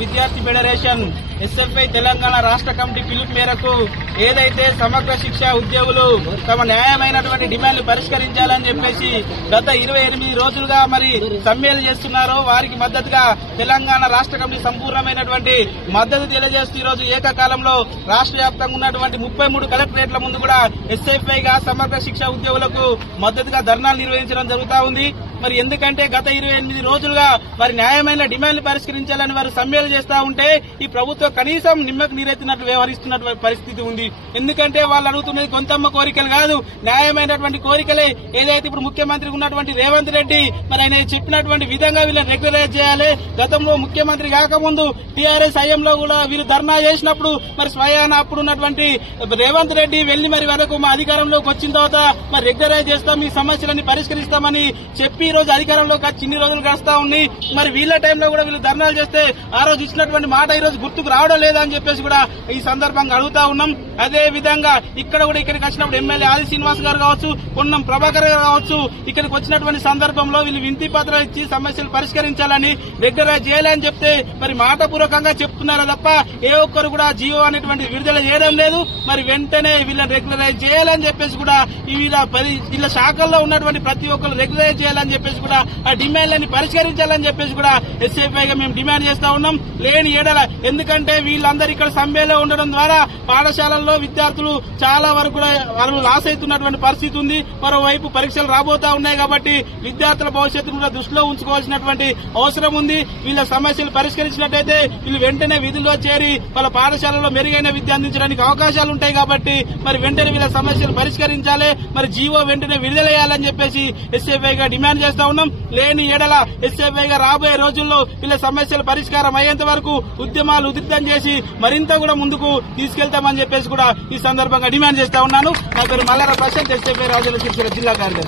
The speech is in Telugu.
విద్యార్థి ఫెడరేషన్ ఎస్ఎఫ్ఐ తెలంగాణ రాష్ట్ర కమిటీ పిలుపు మేరకు ఏదైతే సమగ్ర శిక్ష ఉద్యోగులు తమ న్యాయమైనటువంటి డిమాండ్లు పరిష్కరించాలని చెప్పేసి గత 28 రోజులుగా మరి సమ్మెలు చేస్తున్నారో వారికి మద్దతుగా తెలంగాణ రాష్ట్ర కమిటీ సంపూర్ణమైనటువంటి మద్దతు తెలియజేస్తూ ఈ రోజు ఏకకాలంలో రాష్ట్ర వ్యాప్తంగా ఉన్నటువంటి 33 కలెక్టరేట్ల ముందు కూడా ఎస్ఎఫ్ఐగా సమగ్ర శిక్ష ఉద్యోగులకు మద్దతుగా ధర్నాలు నిర్వహించడం జరుగుతా ఉంది. మరి ఎందుకంటే గత 28 రోజులుగా వారి న్యాయమైన డిమాండ్లు పరిష్కరించాలని వారు సమ్మెలు చేస్తా ఉంటే ఈ ప్రభుత్వం కనీసం నిమ్మకు నీరెత్తినట్లు వ్యవహరిస్తున్నటువంటి పరిస్థితి ఉంది. ఎందుకంటే వాళ్ళు అడుగుతున్నది కొంతమ్మ కోరికలు కాదు, న్యాయమైనటువంటి కోరికలే. ఏదైతే ఇప్పుడు ముఖ్యమంత్రి ఉన్నటువంటి రేవంత్ రెడ్డి మరి ఆయన చెప్పినటువంటి విధంగా వీళ్ళని రెగ్యులరైజ్ చేయాలి. గతంలో ముఖ్యమంత్రి కాకముందు టీఆర్ఎస్ హయాంలో కూడా వీరు ధర్నా చేసినప్పుడు మరి స్వయాన అప్పుడున్నటువంటి రేవంత్ రెడ్డి వెళ్లి మరి వరకు మా అధికారంలోకి వచ్చిన తర్వాత మరి రెగ్యులరైజ్ చేస్తాం, మీ సమస్యలన్నీ పరిష్కరిస్తామని చెప్పి ఈ రోజు అధికారంలోకి వచ్చి ఇన్ని రోజులు గడుస్తా ఉన్నాయి. మరి వీళ్ళ టైంలో కూడా వీళ్ళు ధర్నాలు చేస్తే ఆ రోజు ఇచ్చినటువంటి మాట ఈ రోజు గుర్తుకు రావడం లేదా అని చెప్పేసి కూడా ఈ సందర్భంగా అడుగుతా ఉన్నాం. అదే విధంగా ఇక్కడ కూడా ఇక్కడికి వచ్చినప్పుడు ఎమ్మెల్యే ఆది శ్రీనివాస్ గారు కావచ్చు, పొన్నం ప్రభాకర్ గారు కావచ్చు, ఇక్కడికి వచ్చినటువంటి సందర్భంలో వీళ్ళు వినతి పత్రాలు ఇచ్చి సమస్యలు పరిష్కరించాలని రెగ్యులరైజ్ చేయాలని చెప్తే మరి మాటపూర్వకంగా చెప్తున్నారా తప్ప ఏ ఒక్కరు కూడా జియో అనేటువంటి విడుదల చేయడం లేదు. మరి వెంటనే వీళ్ళని రెగ్యులరైజ్ చేయాలని చెప్పేసి కూడా వీళ్ళ శాఖల్లో ఉన్నటువంటి ప్రతి ఒక్కరు రెగ్యులరైజ్ చేయాలని చెప్పేసి కూడా ఆ డిమాండ్లని పరిష్కరించాలని చెప్పేసి కూడా ఎస్ఎఫ్ఐగా మేము డిమాండ్ చేస్తా ఉన్నాం. లేని ఏడల ఎందుకంటే వీళ్ళందరూ ఇక్కడ సమ్మెలో ఉండడం ద్వారా పాఠశాలల్లో విద్యార్థులు చాలా వరకు వాళ్ళు లాస్ అవుతున్నటువంటి పరిస్థితి ఉంది. మరోవైపు పరీక్షలు రాబోతా ఉన్నాయి కాబట్టి విద్యార్థుల భవిష్యత్తును కూడా దృష్టిలో ఉంచుకోవాల్సినటువంటి అవసరం ఉంది. వీళ్ళ సమస్యలు పరిష్కరించినట్టయితే వీళ్ళు వెంటనే విధుల్లో చేరి వాళ్ళ పాఠశాలలో మెరుగైన విద్య అందించడానికి అవకాశాలు ఉంటాయి కాబట్టి మరి వెంటనే వీళ్ళ సమస్యలు పరిష్కరించాలి. మరి జీవో వెంటనే విడుదలయ్యాలని చెప్పేసి ఎస్ఎఫ్ఐగా డిమాండ్ చేస్తా ఉన్నాం. లేని ఏడల ఎస్ఎఫ్ఐగా రాబోయే రోజుల్లో వీళ్ళ సమస్యల పరిష్కారం అయ్యేంత వరకు ఉద్యమాలు ఉధృతం చేసి మరింత కూడా ముందుకు తీసుకెళ్తామని చెప్పేసి కూడా ఈ సందర్భంగా డిమాండ్ చేస్తా ఉన్నాను. నా పేరు మల్లార ప్రశాంత్, ఎస్ఎఫ్ఐ రాజన్న సిరిసిల్ల జిల్లా కార్యదర్శి.